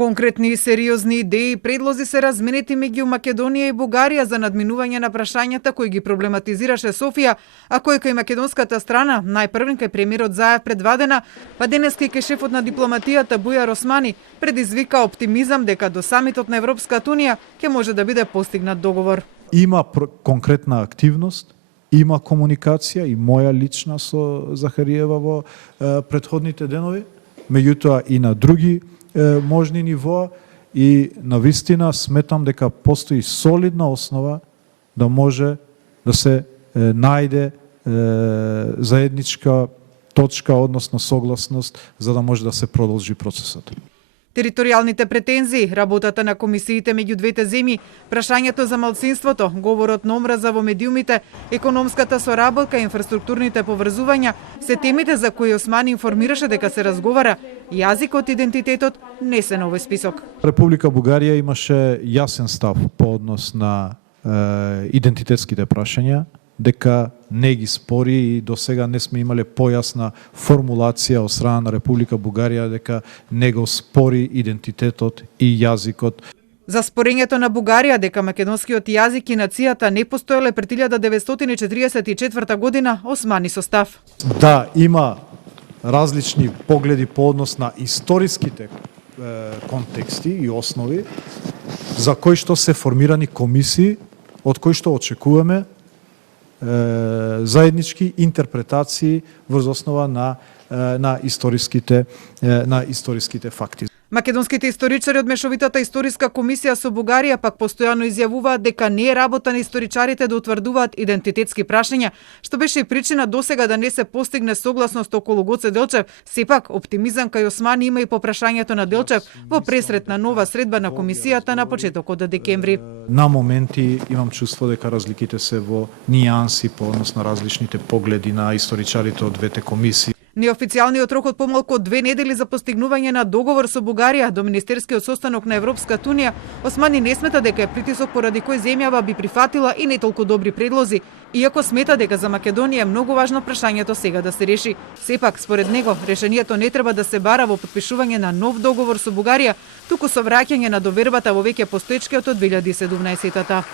Конкретни и сериозни идеи и предлози се разменети меѓу Македонија и Бугарија за надминување на прашањата кои ги проблематизираше Софија, а кој кај македонската страна, најпрвен кај премиерот Заев предвадена, па денеска и кај шефот на дипломатијата Бујар Османи предизвика оптимизам дека до самитот на Европската унија ќе може да биде постигнат договор. Има конкретна активност, има комуникација и моја лична со Захариева во претходните денови, меѓутоа и на други можни нивоа и навистина сметам дека постои солидна основа да може да се најде заедничка точка, односно согласност, за да може да се продолжи процесот. Територијалните претензии, работата на комисиите меѓу двете земји, прашањето за малцинството, говорот на омраза во медиумите, економската соработка и инфраструктурните поврзувања се темите за кои Османи информираше дека се разговара. Јазикот и идентитетот не се на овој список. Република Бугарија имаше јасен став по однос на идентитетските прашања, дека не ги спори и до сега не сме имале појасна формулација од страна на Република Бугарија дека не го спори идентитетот и јазикот. За спорењето на Бугарија дека македонскиот јазик и нацијата не постоеле пред 1944 година, Османи со став. Да, има различни погледи по однос на историските контексти и основи за кои што се формирани комисии, од кои што очекуваме заеднички интерпретации врз основа на историските факти. Македонските историчари од Мешовитата историска комисија со Бугарија пак постојано изјавуваат дека не е работа на историчарите да утврдуваат идентитетски прашања, што беше и причина досега да не се постигне согласност околу Гоце Делчев. Сепак, оптимизам кај Османи има и по прашањето на Делчев во пресретна нова средба на комисијата на почетокот од декември. На моменти имам чувство дека разликите се во нијанси по однос на различните погледи на историчарите од двете комисии. Неофицијалниот рок од помалку од 2 недели за постигнување на договор со Бугарија до министерскиот состанок на Европската унија, Османи не смета дека е притисок поради кој земјава би прифатила и не толку добри предлози, иако смета дека за Македонија е многу важно прашањето сега да се реши. Сепак, според него, решението не треба да се бара во потпишување на нов договор со Бугарија, туку со враќање на довербата во веќе постоечкиот од 2017-та.